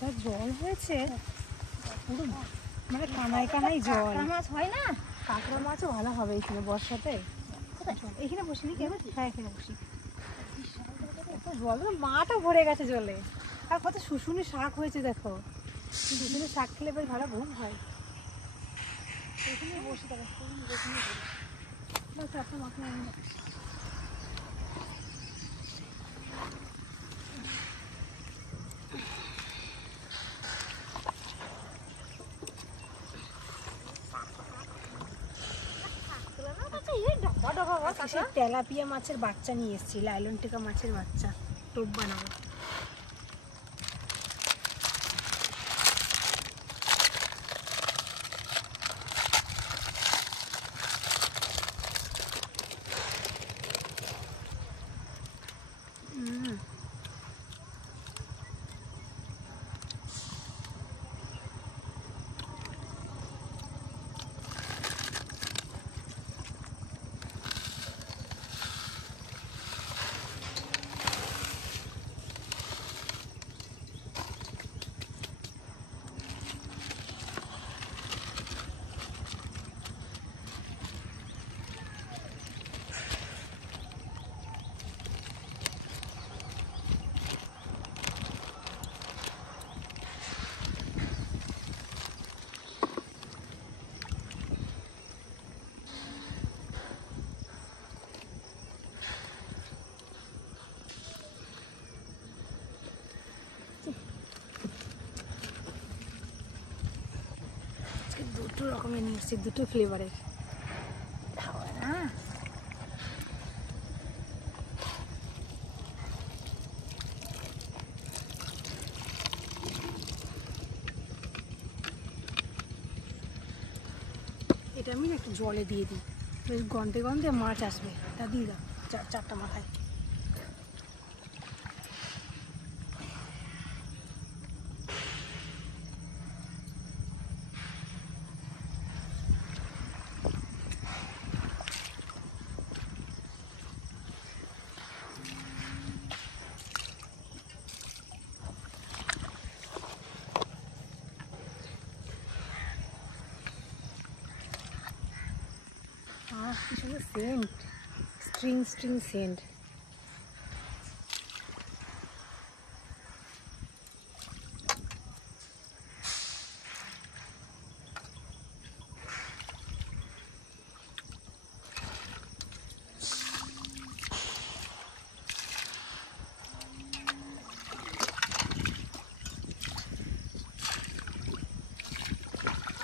যা জল হয়েছে পুরো মানে কানায় কানায় জল। মাছ হয় না? কাঁকড়া মাছও ভালো হবে এখানে বর্ষাতে। এখানে বসিনি কেন? হ্যাঁ এখানে বসি। জল মাটা ভরে গেছে জলে। আর কত শুশুনি শাক হয়েছে দেখো, শুশুনি শাক খেলে বেশ ভালো ঘুম হয়। এখানে বসে থাকো, চারটা মাথা আমি না। তেলাপিয়া মাছের বাচ্চা নিয়ে এসেছি, লাইলন টিকা মাছের বাচ্চা, টোপ বানাবো। দুটো রকমের নিয়ে এসেছি, দুটো ফ্লেভারের। না এটা আমি একটু জলে দিয়ে দিই, বেশ গন্ধে গন্ধে মাছ আসবে, তা দিয়ে দাও চারটা মাথায়। কি সুন্দর সেন্ট, স্ট্রিং স্ট্রিং সেন্ট।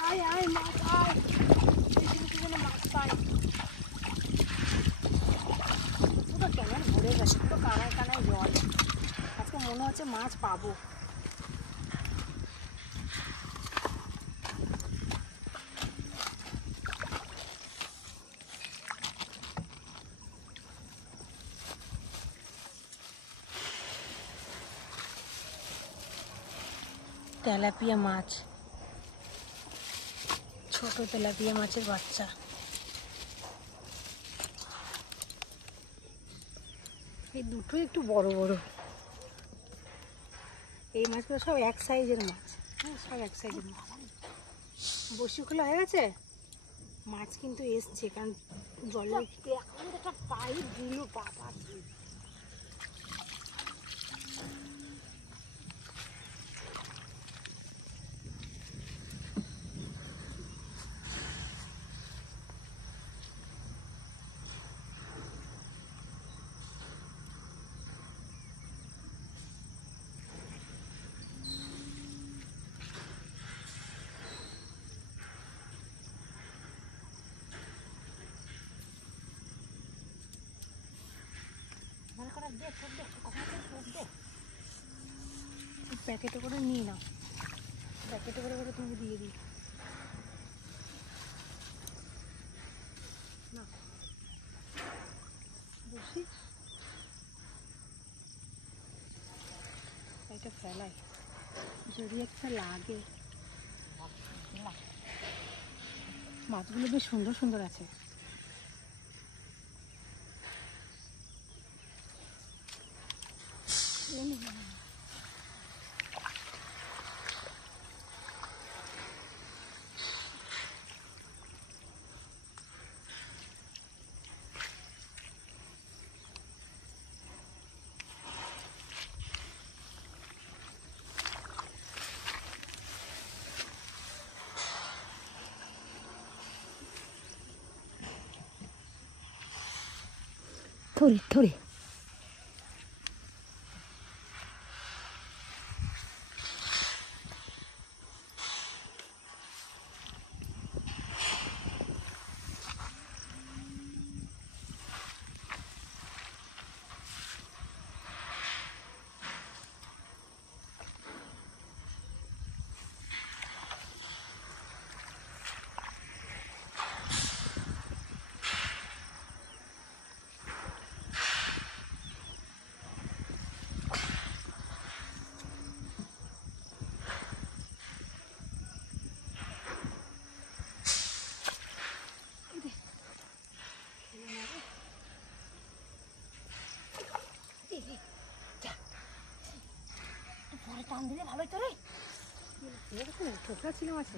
আয় আয় মাছ আয়, মাছ পাই। পুরো কেমন ভরে গেছে, পুরো কানায় কানায় জল। আজকে মনে হচ্ছে মাছ পাবো। তেলাপিয়া মাছ, ছোট তেলাপিয়া মাছের বাচ্চা। এই দুটো একটু বড় বড়। এই মাছগুলো সব এক সাইজের মাছ, হ্যাঁ সব এক সাইজের মাছ। বসি খোলা হয়ে গেছে, মাছ কিন্তু এসছে, কারণ জলে এখন একটা পাইপ দিল বাবা। প্যাকেটে করে নিয়ে নাও, প্যাকেটে করে করে তুমি দিয়ে দিই না। বসি এটা ফেলাই যদি একটা লাগে। মাছগুলো বেশ সুন্দর সুন্দর আছে। ধরি ধরি। টান দিলে ভালোই তো রে, ঠোকরা ছিল মাছে।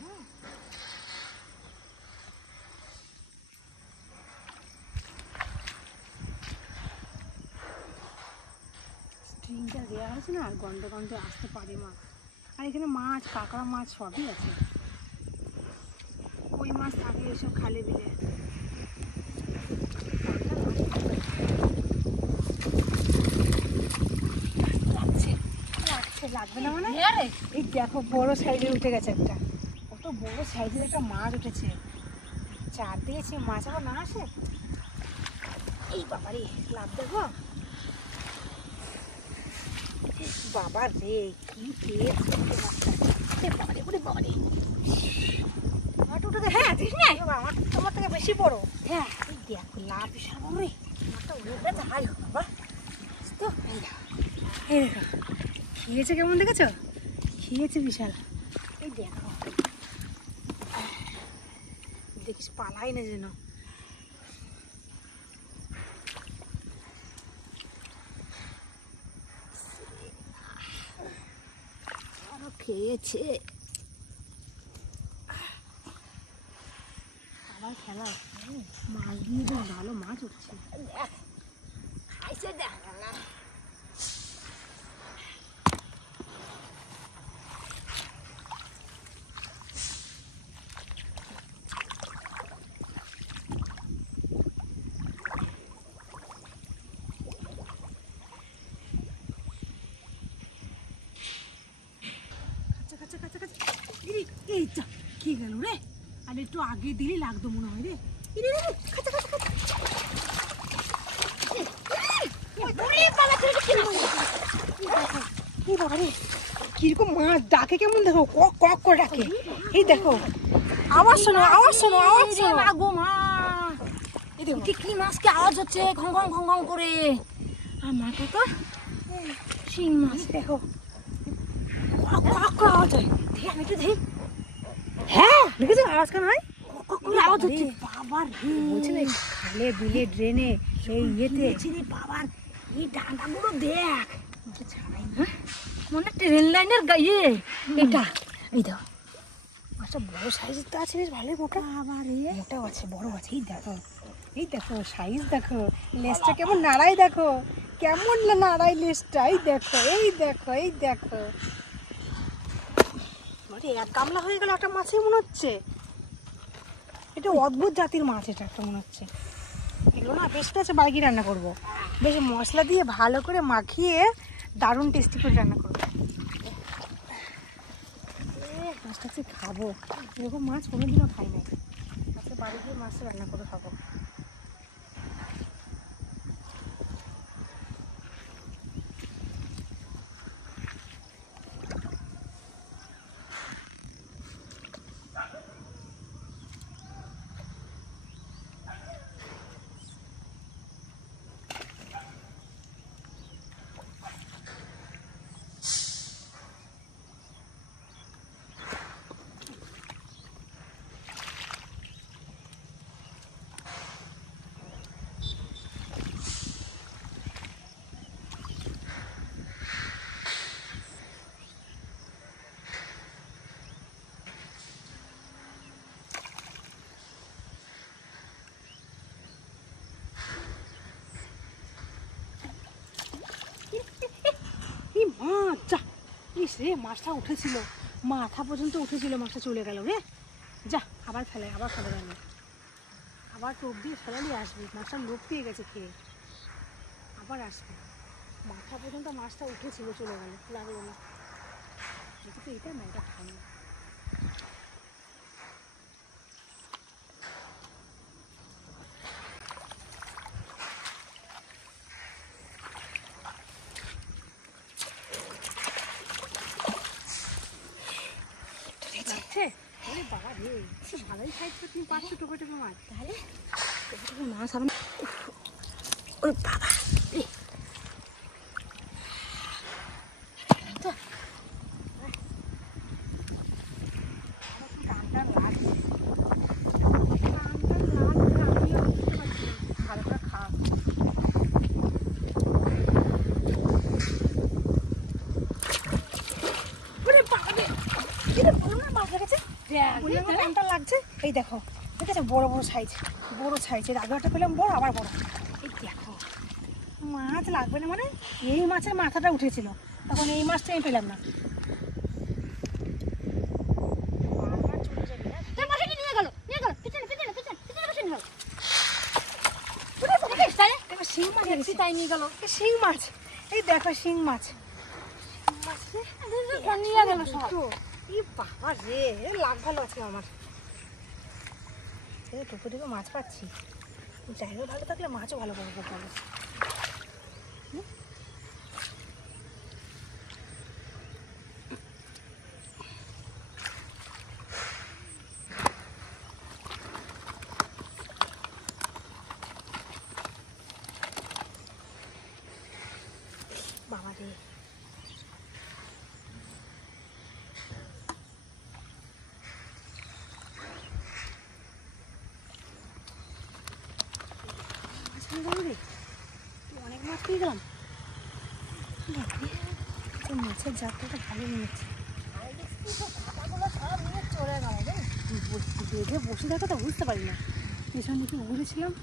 স্ট্রিংটা দেওয়া হয়েছে না, আর গন্ধে গন্ধে আসতে পারে মাছ। আর এখানে মাছ, কাঁকড়া মাছ সবই আছে, কই মাছ থাকে এসব খালে বিলে। লাগবে না মানে? এই দেখো বড় সাইজে উঠে গেছে একটা, কত বড় সাইজের একটা মাছ উঠেছে। চার দিয়েছি মাছ আবার না আসে। এই বাবারে লাভ দেখো, বাবা রে কি পেয়েছে মাছটা। বাবারে ওরে বাবারে, হ্যাঁ দিস না আমার তোমার থেকে বেশি বড়। হ্যাঁ এই দেখো লাভ বিশাল বড় রে, মাছটা উঠে যাই বাবা। তো এই দেখো খেয়েছে, কেমন দেখেছো? খেয়েছে বিশাল। এই দেখো দেখিস পালাই না যেন। আরো খেয়েছে, আবার খেলা মাছ দিয়ে তো ভালো মাছ উঠছে। খাইছে দেখ কি গেল রে, আর একটু আগে দিলে লাগতো মনে হয় রে। কিরকম মাছ ডাকে, কেমন দেখো কক কক করে ডাকে। এই দেখো আওয়াজ শোনো, আওয়াজ শোনো, আওয়াজ শোনো। এই দেখো কি মাছকে আওয়াজ হচ্ছে ঘং ঘং ঘং ঘং করে। আর মাথা তো শিং মাছ, দেখো কক কক করে আওয়াজ হয়। দেখি আমি একটু দেখি। হ্যাঁ দেখেছো আওয়াজ কেন হয়, আওয়াজ হচ্ছে। বাবার বলছি না খালে বিলে ড্রেনে এই ইয়েতে বাবার এই ডান্ডাগুলো দেখ ছাড়াই না, মনে ট্রেন লাইনের গায়ে এটা। এই দেখো মাছটা বড় সাইজের তো আছে, বেশ ভালোই মোটা। আবার মোটাও আছে, বড় আছে। এই দেখো, এই দেখো সাইজ দেখো, লেজটা কেমন নাড়াই, দেখো কেমন নাড়াই লেজটা। এই দেখো, এই দেখো, এই দেখো। এক গামলা হয়ে গেল একটা মাছই মনে হচ্ছে। এটা অদ্ভুত জাতির মাছ, এটা একটা মনে হচ্ছে। এগুলো না বেশ আছে, বাড়ি রান্না করবো, বেশ মশলা দিয়ে ভালো করে মাখিয়ে দারুণ টেস্টি করে রান্না করবো। মাছটা হচ্ছে খাবো, এরকম মাছ কোনোদিনও খাই নাই। আজকে বাড়ি গিয়ে মাছটা রান্না করে খাবো। ইস রে মাছটা উঠেছিল, মাথা পর্যন্ত উঠেছিল, মাছটা চলে গেল রে। যা আবার ফেলে, আবার ফেলে যাবে, আবার টোপ দিয়ে ফেলালি আসবে। মাছটা লোভ পেয়ে গেছে খেয়ে। আবার আসবে। মাথা পর্যন্ত মাছটা উঠেছিল, চলে গেল, লাগলো না। এটা তো এটা না, এটা খাই না। বাবা রে, ভালোই খাইছো তুমি, 500 টোপে টোপে মাছ। তাহলে মাছ আমি ওই বাবা লাগছে। এই দেখো, ঠিক আছে, বড় বড় সাইজ, বড় সাইজের। আগে একটা পেলাম বড়, আবার বড়। এই দেখো, মাছ লাগবে না মানে এই মাছের মাথাটা উঠেছিল, তখন এই মাছটা আমি পেলাম না। শিং মাছ তাই নিয়ে গেল, শিং মাছ। এই দেখো শিং মাছ নিয়ে গেল সব। এই বাবা রে, লাভ ভালো আছে আমার। টুকু টুকু মাছ পাচ্ছি, জায়গা ভালো থাকলে মাছও ভালো করে করতে হবে। বাবা রে, অনেক মাছ পেয়ে গেলাম। মাছের জাতটা ভালো নিয়েছে। চলে গেল, বেঁধে বসে থাকো তো বুঝতে পারি না, পেছন দিকে ঘুরেছিলাম।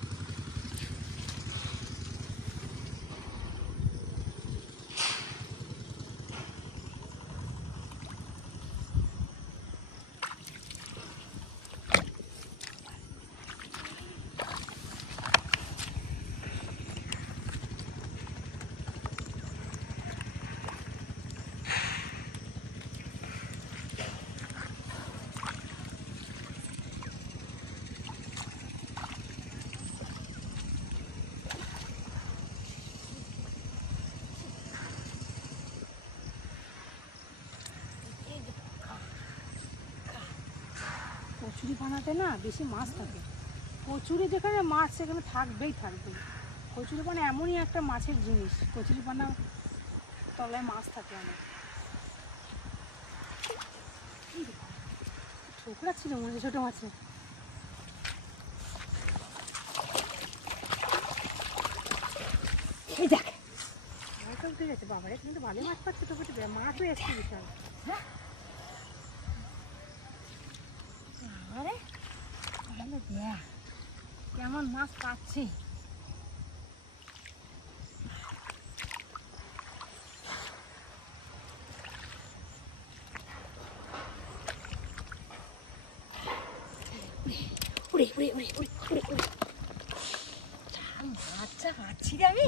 কচুরি পানাতে না বেশি মাছ থাকে। কচুরি যেখানে মাছ সেখানে থাকবেই থাকবে। কচুরি পানা এমনই একটা মাছের জিনিস, কচুরি পানা তলায় মাছ থাকে অনেক। ঠোকরা ছিল মনে হয় ছোটো মাছে। এই দেখ উঠে গেছে। বাবারে, কিন্তু ভালো মাছ পাচ্ছে, টোপে টোপে মাছও এসছে বিশাল। হ্যাঁ, কেমন মাছ পাচ্ছি। মাছটা পাচ্ছি রে আমি,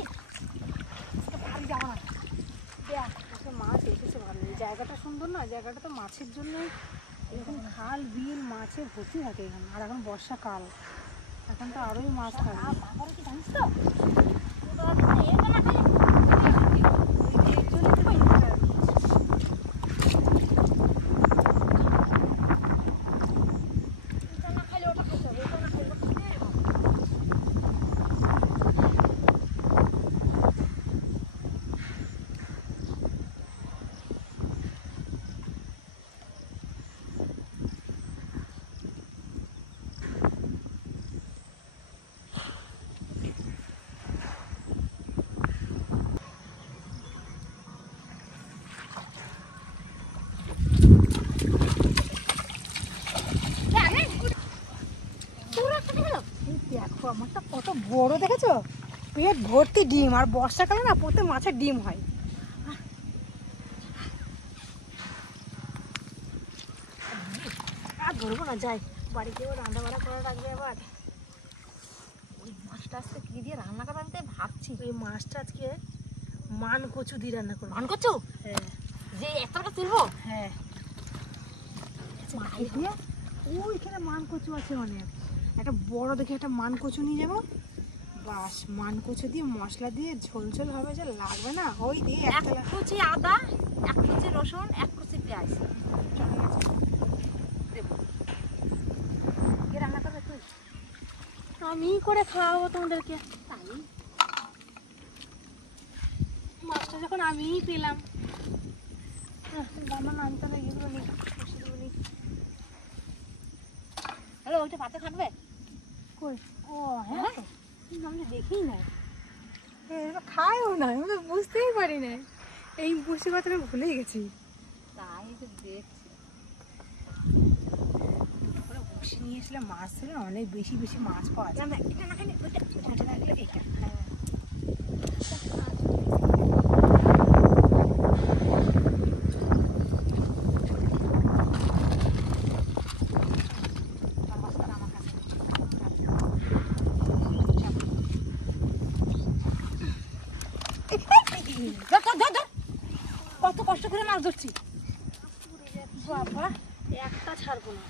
বাড়ি যাবো না। দেখ মাছ এসেছে ভালো, জায়গাটা সুন্দর না, জায়গাটা তো মাছের জন্যই। এরকম খাল বিল মাছে ভর্তি থাকে এখানে। আর এখন বর্ষাকাল, এখন তো আরোই মাছ থাকবে। কি জানিস তো, দেখো আমারটা কত বড়, দেখেছো? পেট ভর্তি ডিম। আর বর্ষাকালে না প্রত্যেক মাছের ডিম হয়। আর ধরবো না, যাই বাড়িতেও রান্না বান্না করে রাখবে। আবার ওই মাছটা আজকে কি দিয়ে রান্না করা ভাবছি এই মাছটা আজকে মান কচু দিয়ে রান্না করবো। মান করছো হ্যাঁ যে এতটা তুলবো? হ্যাঁ তাই দিয়ে ওইখানে মান কচু আছে অনেক, একটা বড় দেখে একটা মান কচু নিয়ে যাবো, বাস মান কচু দিয়ে মশলা দিয়ে ঝোল ঝোল হবে, যা লাগবে না ওই দিয়ে এক কুচি আদা, এক কুচি রসুন, এক কুচি পেঁয়াজ দেবো। কে রান্না করবে? তুই? আমি করে খাওয়াবো তোমাদেরকে। তাই মাছটা যখন আমিই পেলাম, আমার নামটা না এগুলো নেই, হ্যালো, ওইটা ভাতে খাটবে? কই ও হ্যাঁ তো, কিন্তু আমি তো দেখি না, এগুলো খায়ও না, আমি তো বুঝতেই পারি না, এই বসে কথাটা ভুলেই গেছি। তাই তো দেখছি। ওরা বসে নিয়ে আসলে মাছ ছিল না, অনেক বেশি বেশি মাছ পাওয়া যায়। এটা না খালি ওইটা ওটা না গেলে এটা ধর ধর ধর ধর। কত কষ্ট করে মাছ ধরছি। বাবা, একটা ছাড়বো না,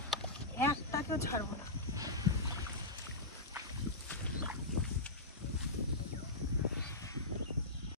একটাকেও ছাড়বো না।